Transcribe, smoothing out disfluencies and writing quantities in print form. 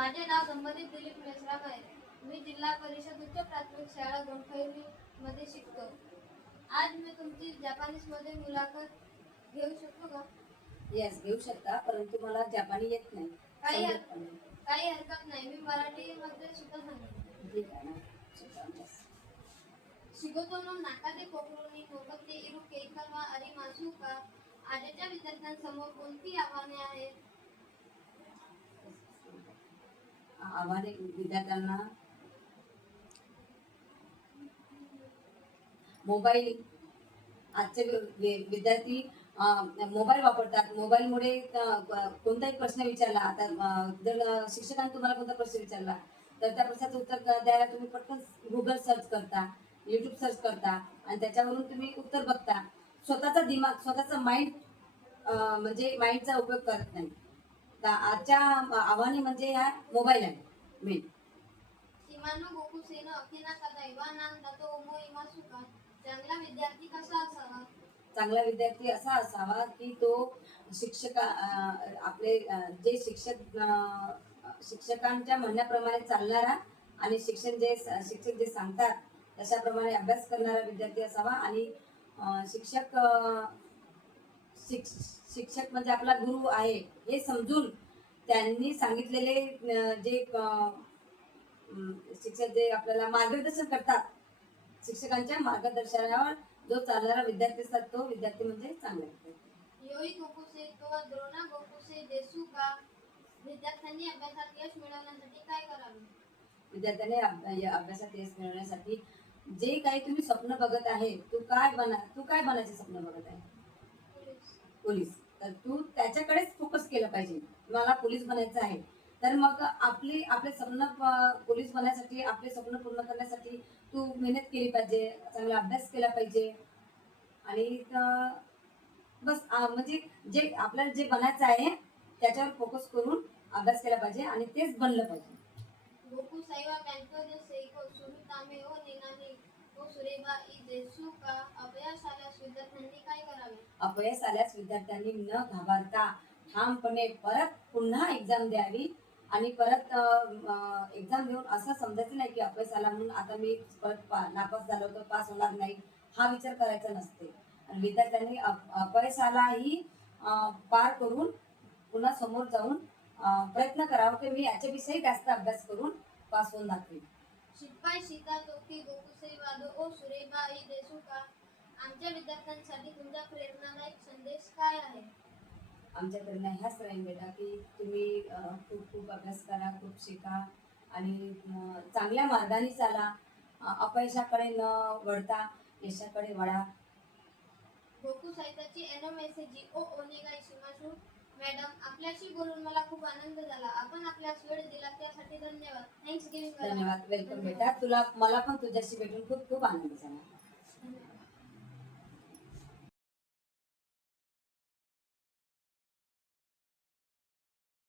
माझे नाव संबंधित दिलीप मेश्राम आहे. मी जिल्हा परिषद उच्च प्राथमिक शाळा गोंडखैरी मध्ये शिकतो. आज मी तुमची जपानीमध्ये मुलाखत घेऊ शकतो का? येस, घेऊ शकता, परंतु मला जपानी येत नाही. काही समजत पण नाही. काही हरकत नाही, मी मराठीमध्ये सुद्धा सांगेन. ठीक आहे ना. शिकवतो नाकाते कोकरुनी मोकते इरू केकलवा अरी मासू का. आजच्या विद्यार्थ्यांसमोर कोणती आव्हाने आहेत? आव्हाने विद्यार्थ्यांना मोबाईल. आजचे विद्यार्थी मोबाईल वापरतात. मोबाईलमुळे कोणताही प्रश्न विचारला, आता जर शिक्षकांनी तुम्हाला कोणता प्रश्न विचारला तर त्या प्रश्नाचं उत्तर द्यायला तुम्ही पटकन गुगल सर्च करता, यूट्यूब सर्च करता आणि त्याच्यावरून तुम्ही उत्तर बघता. स्वतःचा दिमाग, स्वतःचा माइंड म्हणजे माइंडचा उपयोग करत नाही. तर आजच्या आव्हाने म्हणजे ह्या मोबाईल आहे मेन. शिमानो गोकुसेनो अकिना कदा इवानान दातो ओमो इमासुका. चांगला विद्यार्थी कसा असावा? चांगला विद्यार्थी असा असावा की तो आपले जे शिक्षकांच्या म्हणण्याप्रमाणे चालणारा आणि शिक्षक जे सांगतात तशाप्रमाणे अभ्यास करणारा विद्यार्थी असावा. आणि शिक्षक म्हणजे आपला गुरु आहे हे समजून त्यांनी सांगितलेले जे शिक्षक जे आपल्याला मार्गदर्शन करतात, शिक्षकांच्या मार्गदर्शनावर जो चालणारा विद्यार्थी असतात तो विद्यार्थी म्हणजे चांगला विद्यार्थी. योई गोकुसे तो द्रोणा गोकुसे देसू का. विद्यार्थ्यांनी अभ्यासात यश मिळवण्यासाठी काय करावे? विद्यार्थ्यांनी अभ्यासात यश मिळवण्यासाठी जे काही तुम्ही स्वप्न बघत आहे, तू काय बनायचे स्वप्न बघत आहे? पोलीस. तर तू त्याच्याकडेच फोकस केलं पाहिजे. मला पोलीस बनायचं आहे तर मग आपले स्वप्न पोलीस बनण्यासाठी, आपले स्वप्न पूर्ण करण्यासाठी तू मेहनत केली पाहिजे, चांगला अभ्यास केला पाहिजे. आणि बस म्हणजे जे आपल्याला जे बनायचं आहे त्याच्यावर फोकस करून अभ्यास केला पाहिजे आणि तेच बनलं पाहिजे. गोकू साईवा बँको जे सेको सुरुतामे ओ निनामी ओ सुरेबा ई देसू का. अपयश आल्यास विद्यार्थ्यांनी काय करावे? अपयश आल्यास विद्यार्थ्यांनी न घाबरता ठामपणे परत पुन्हा एक्झाम द्यावी. आणि परत एक्झाम देऊन असं समजायचं नाही की अपयश आला म्हणून आता मी परत नापास झालो तर पास होणार नाही, हा विचार करायचा नसते. आणि विद्यार्थ्यांनी अपयशालाही पार करून पुन्हा समोर जाऊन प्रयत्न करावा की मी याच्याविषयी जास्त अभ्यास करून पास होऊन दाखवेन. शिपाई सीता तोकी गोकुसे वादो ओ सुरेबा ई देसू का. आमच्या विद्यार्थ्यांसाठी तुमचा प्रेरणादायक संदेश काय आहे? आमच्याकडनं ह्याच राहील बेटा की तुम्ही खूप अभ्यास करा, खूप शिका आणि चांगल्या मार्गाने चाला. अपयशाकडे न वळता यशाकडे वळा. गोकू साहित्याची एनो मेसेजी ओ ओनेगाई शिमाशू. मॅडम, आपल्याशी बोलून मला खूप आनंद झाला. आपण आपल्यास वेळ दिला त्यासाठी धन्यवाद. Thanks giving. धन्यवाद. वेलकम बेटा. मला पण तुझ्याशी भेटून खूप खूप आनंद झाला.